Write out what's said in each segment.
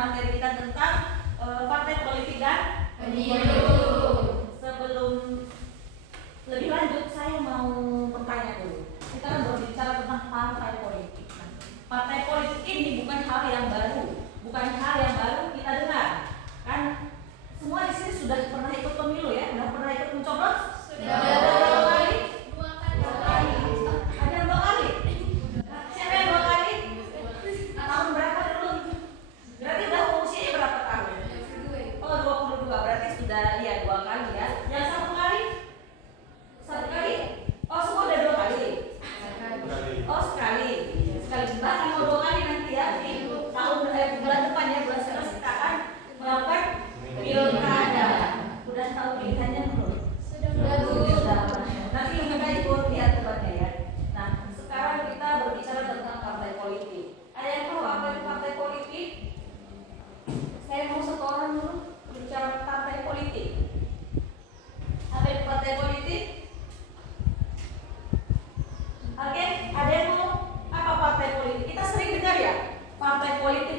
materi kita tentang partai politik dan pemilu. Sebelum lebih lanjut, saya mau bertanya dulu. Kita kan berbicara tentang partai politik. Partai politik ini bukan hal yang baru, kita dengar. Kan semua di sini sudah pernah ikut pemilu ya, sudah pernah ikut mencoblos? Sudah. Ada berapa kali? 2 kali. Ada yang 2 kali? Siapa yang 2 kali? Tahun berapa dulu? Berarti udah usianya berapa tahun? Oh 22, berarti sudah ya 2 kali ya. Yang 1 kali? 1 kali? Oh semua udah 2 kali? Oh sekali. Bahkan mau 2 kali nanti ya di tahun bulan depan ya, bulan 11 kita akan melakukan pilkada. Udah tahu pilihannya belum? Sudah. Nanti kita ikut lihat debatnya ya. Nah sekarang kita berbicara tentang partai politik. Ada yang tahu apa itu partai politik? Saya mau 1 orang dulu bicara partai politik. Apa itu partai politik? Oke, ada yang mau apa partai politik? Kita sering dengar ya, partai politik.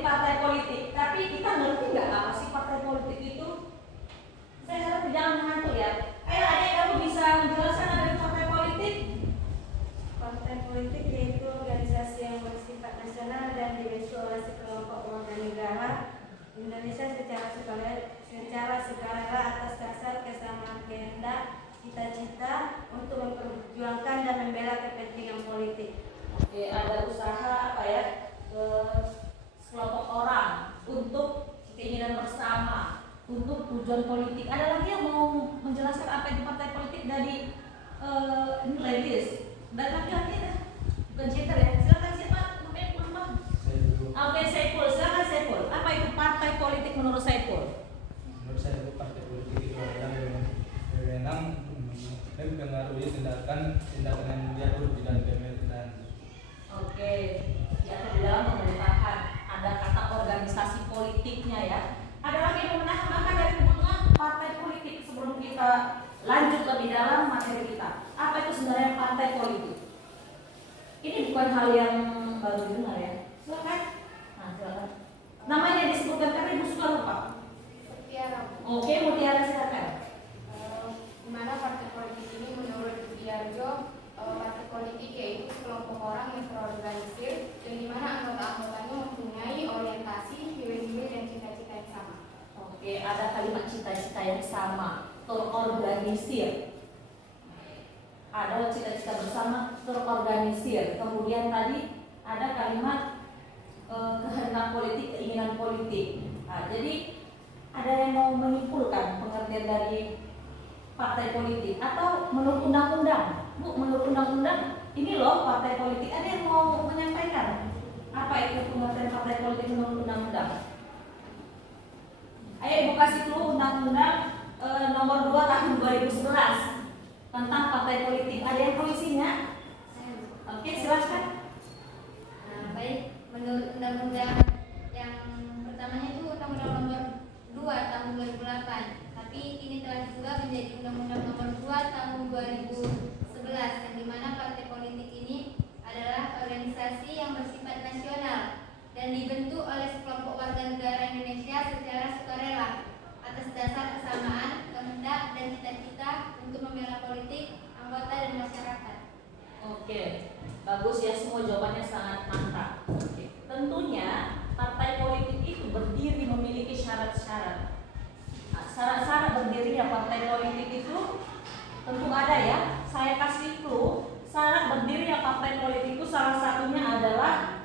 Tapi kita ngerti nggak apa sih partai politik itu? Saya harap jangan mengantuk ya. Ayo adik, kamu bisa menjelaskan apa itu partai politik? Partai politik yaitu organisasi yang bersifat nasional dan dibentuk oleh sekelompok warga negara Indonesia secara sukarela atas dasar kesamaan kehendak, cita-cita untuk memperjuangkan dan membela kepentingan politik. Oke, ada usaha apa ya? Sekelompok orang untuk keinginan bersama, untuk tujuan politik. Ada lagi yang mau menjelaskan apa itu partai politik dari ini ladies? Dan laki-laki ya? Bukan cheater ya? Silakan siapa? Namanya Mama. Oke, Saiful. Silakan Saiful. Apa itu partai politik menurut Saiful? Menurut saya itu partai politik itu adalah wewenang mempengaruhi tindakan yang diatur di dalam pemerintahan. Oke, diatur di dalam pemerintahan. Ada kata organisasi politiknya ya. Ada lagi yang mau menambahkan dari kebutuhan partai politik sebelum kita lanjut lebih dalam materi kita. Apa itu sebenarnya partai politik? Ini bukan hal yang baru dengar ya. Silakan. Nah, silakan. Namanya disebutkan karena ibu suka lupa. Oke, Mutiara silakan. Dimana partai politik ini menurut Budiarjo, partai politik yaitu sekelompok orang yang terorganisir dan dimana anggota-anggotanya mempunyai orientasi, nilai-nilai dan cita-cita yang sama. Oke, ada kalimat cita-cita yang sama, terorganisir. Ada cita-cita bersama, terorganisir. Kemudian tadi ada kalimat kehendak politik, keinginan politik. Nah, jadi ada yang mau menyimpulkan pengertian dari partai politik atau menurut undang-undang? Bu, menurut undang-undang ini loh partai politik. Ada yang mau menyampaikan apa itu pengertian partai politik menurut undang-undang? Ayo ibu kasih dulu undang-undang nomor 2 tahun 2011 tentang partai politik. Ada yang tahu isinya? Oke, silakan. Baik, menurut undang-undang yang pertamanya itu undang-undang nomor 2 tahun 2008. Tapi ini telah juga menjadi undang-undang nomor 2 tahun 2011 yang dimana partai politik ini adalah organisasi yang bersifat nasional dan dibentuk oleh sekelompok warga negara Indonesia secara sukarela atas dasar kesamaan, kehendak dan cita-cita untuk membela politik, anggota dan masyarakat. Oke, bagus ya, semua jawabannya sangat mantap. Oke. Tentunya partai politik itu berdiri memiliki syarat-syarat. Nah, syarat-syarat berdirinya partai politik itu tentu ada ya. Saya kasih clue, syarat berdirinya partai politik itu salah satunya adalah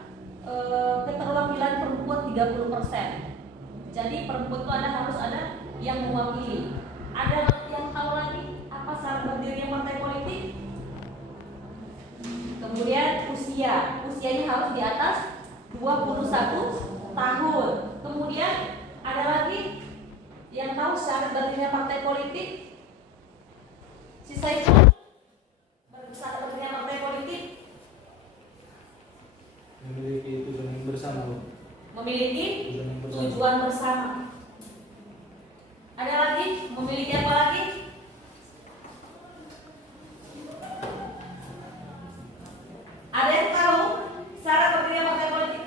keterwakilan perempuan 30%. Jadi perempuan itu harus ada yang mewakili. Ada yang tahu lagi apa syarat berdirinya partai politik? Kemudian usianya harus di atas 21 tahun. Kemudian ada lagi yang tahu syarat berdirinya partai politik? Sisa itu syarat berdirinya partai politik Memiliki tujuan yang bersama. memiliki tujuan bersama. Ada lagi? Memiliki apa lagi? Ada yang tahu syarat berdirinya partai politik?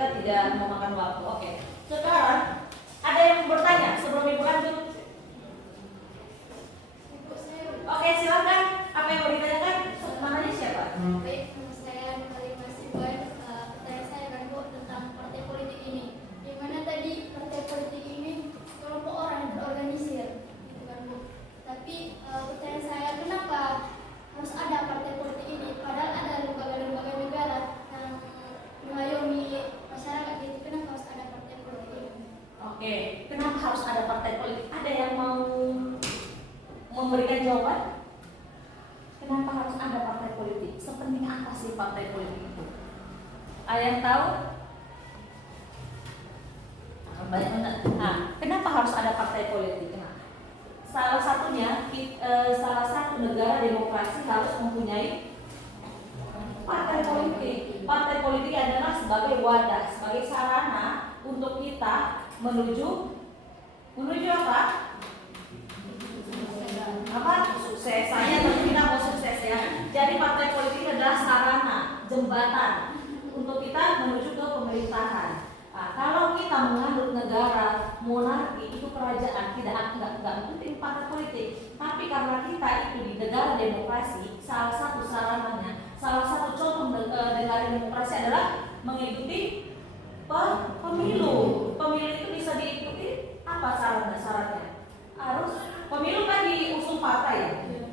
kita tidak memakan waktu. Oke. Sekarang ada yang bertanya sebelum Ibu lanjut? Oke, silakan. Apa yang mau ditanyakan? Mananya siapa? Baik, nama saya Nurul Masibuan. Pertanyaan saya kan Bu tentang partai politik ini. Di mana tadi partai politik ini kelompok orang berorganisir, gitu kan Bu. Tapi pertanyaan saya, kenapa harus ada partai politik ini? Padahal ada lembaga-lembaga negara yang mengayomi masyarakat, gitu. Kenapa harus ada partai politik ini? Oke, kenapa harus ada partai politik? Ada yang mau memberikan jawaban? Kenapa harus ada partai politik? Sepenting apa sih partai politik itu? Ada yang tahu? Banyak banget. Nah, kenapa harus ada partai politik? Nah, salah satunya, salah satu negara demokrasi harus mempunyai partai politik. Partai politik adalah sebagai wadah, sebagai sarana untuk kita menuju apa? Sukses. Saya tentu kita mau sukses ya. Jadi partai politik adalah sarana, jembatan untuk kita menuju ke pemerintahan. Nah, kalau kita menganut negara monarki itu kerajaan, tidak penting partai politik. Tapi karena kita itu di negara demokrasi, salah satu sarananya, salah satu contoh negara demokrasi adalah mengikuti pemilu. Pemilu itu bisa diikuti apa syaratnya? Harus pemilu kan diusung partai ya.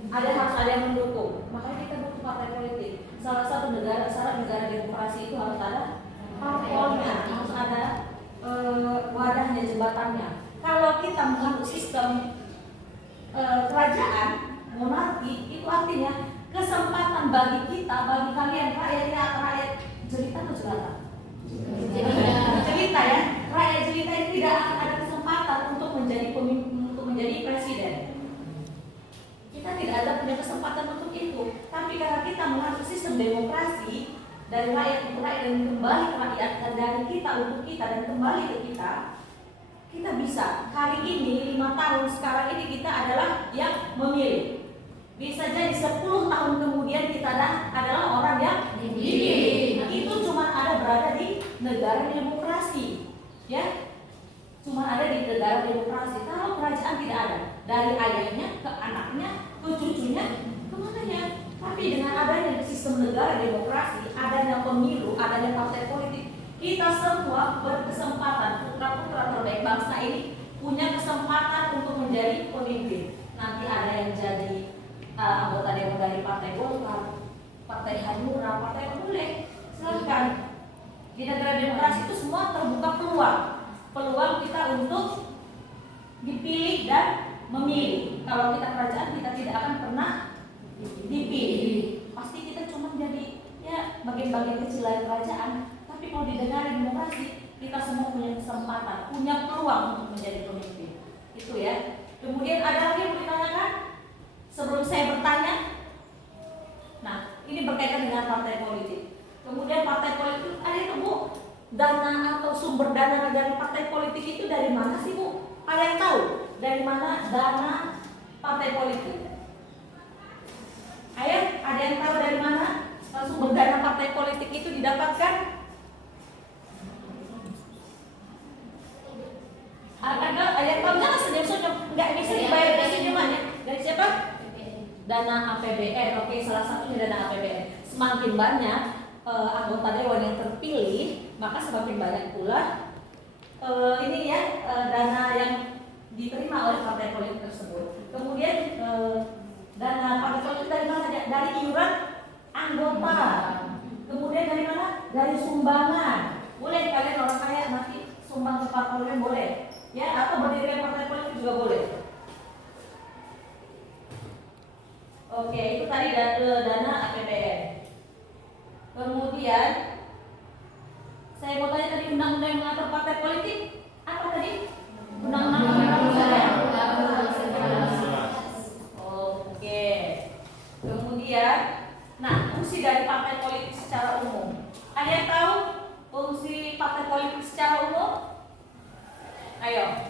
Harus ada yang mendukung. Makanya kita butuh partai politik. Salah satu negara demokrasi itu harus ada parpolnya, harus ada wadahnya, jembatannya. Kalau kita menganut sistem kerajaan monarki, itu artinya kesempatan bagi kita, bagi kalian rakyat jelita atau jelata? Jelita ya. Rakyat jelita ini tidak akan ada kesempatan untuk menjadi presiden. Kita tidak ada punya kesempatan untuk itu. Tapi karena kita mengatur sistem demokrasi dari rakyat untuk rakyat dan kembali ke rakyat, dan dari kita untuk kita dan kembali ke kita bisa. Hari ini 5 tahun sekarang ini kita adalah yang memilih. Bisa jadi 10 tahun kemudian kita adalah orang yang dipilih. Nah, itu cuma ada berada di negara demokrasi, ya. Cuma ada di negara demokrasi. Kalau kerajaan tidak ada, dari ayahnya ke anaknya ke cucunya kemananya. Tapi dengan adanya sistem negara demokrasi, adanya pemilu, adanya partai politik, kita semua berkesempatan, putra-putra terbaik bangsa ini punya kesempatan untuk menjadi pemimpin. Nanti ada yang jadi anggota dewan dari partai Golkar, partai Hanura, partai boleh, silahkan. Di negara demokrasi itu semua terbuka peluang kita untuk dipilih dan memilih. Kalau kita kerajaan, kita tidak akan pernah dipilih. Pasti kita cuma jadi ya bagian-bagian kecil dari kerajaan. Tapi kalau di negara demokrasi, kita semua punya kesempatan, punya peluang untuk menjadi pemimpin. Itu ya. Kemudian ada lagi yang ditanyakan sebelum saya bertanya. Nah, ini berkaitan dengan partai politik. Kemudian partai politik, ada itu Bu, dana atau sumber dana dari partai politik itu dari mana sih Bu? Ada yang tahu dari mana dana partai politik? Ayo, ada yang tahu dari mana sumber dana partai politik itu didapatkan? Ada yang tahu nggak? Senyum-senyum, nggak bisa dibayar dari senyuman ya? Dari siapa? Dana APBN. Oke, salah satunya dana APBN. Semakin banyak anggota dewan yang terpilih, maka semakin banyak pula ini ya dana yang diterima oleh partai politik tersebut. Kemudian dana partai politik dari mana? Dari iuran anggota. Kemudian dari mana? Dari sumbangan. Boleh kalian orang kaya nanti sumbang ke parlemen boleh, ya, atau berdiri partai politik juga boleh. Oke, itu tadi dana APBN. Kemudian saya mau tanya tadi undang-undang yang mengatur partai politik apa tadi? Undang-undang. Oke. Kemudian, nah fungsi dari partai politik secara umum. Ada yang tahu fungsi partai politik secara umum? Ayo.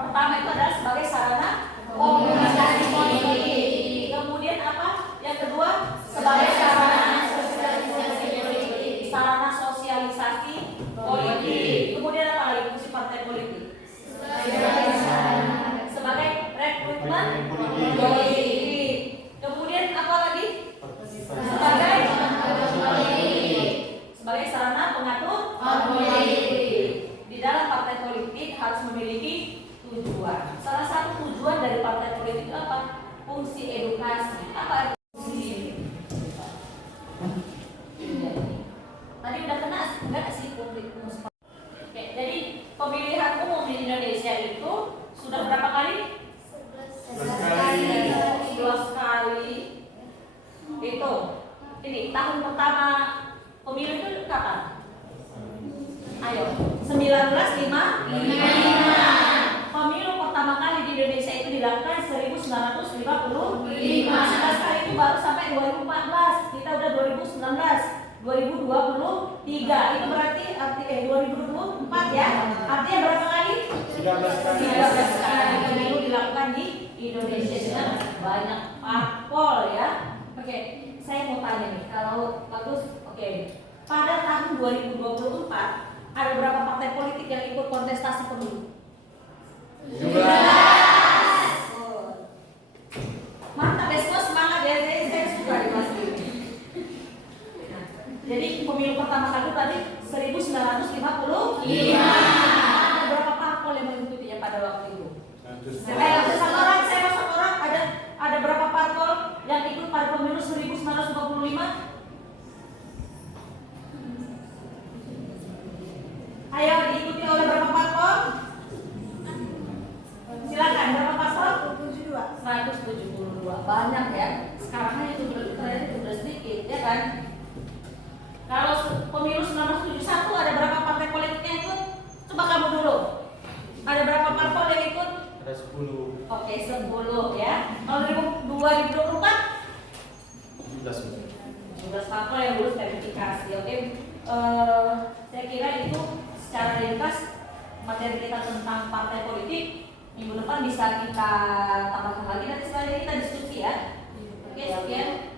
Pertama itu adalah sebagai sarana komunikasi politik. Kemudian apa? Yang kedua sebagai sarana sosialisasi politik. Oke, jadi pemilihan umum di Indonesia itu sudah berapa kali? 11 kali. Itu. Ini tahun pertama pemilu itu kapan? Ayo, 1955. Pemilu pertama kali di Indonesia itu dilakukan 1955. Sekarang itu baru sampai 2014. Kita udah 2019, 2023. Itu berarti 2024 ya. Artinya berapa kali? 13 kali pemilu dilakukan di Indonesia dengan banyak parpol ya. Oke, saya mau tanya nih, kalau bagus, oke. Pada tahun 2024 ada berapa partai politik yang ikut kontestasi pemilu? 17. Mantap ya, semua semangat ya, saya suka di kelas ini. Nah, jadi pemilu pertama kali tadi 1955. Ada berapa parpol yang mengikutinya pada waktu itu? Saya satu orang, ada berapa parpol yang ikut pada pemilu 1955? Ayo, diikuti oleh berapa parpol? Silakan, berapa parpol? 172. Banyak ya. Sekarang itu sudah sedikit ya kan? Kalau pemilu 1971 ada berapa partai politik yang ikut? Coba kamu dulu. Ada berapa parpol yang ikut? Ada 10. Oke, 10 ya. Kalau 2024? 17 parpol yang lulus verifikasi. Oke. Saya kira itu secara ringkas materi kita tentang partai politik. Minggu depan bisa kita tambahkan lagi, nanti setelah kita diskusi ya. Oke, sekian.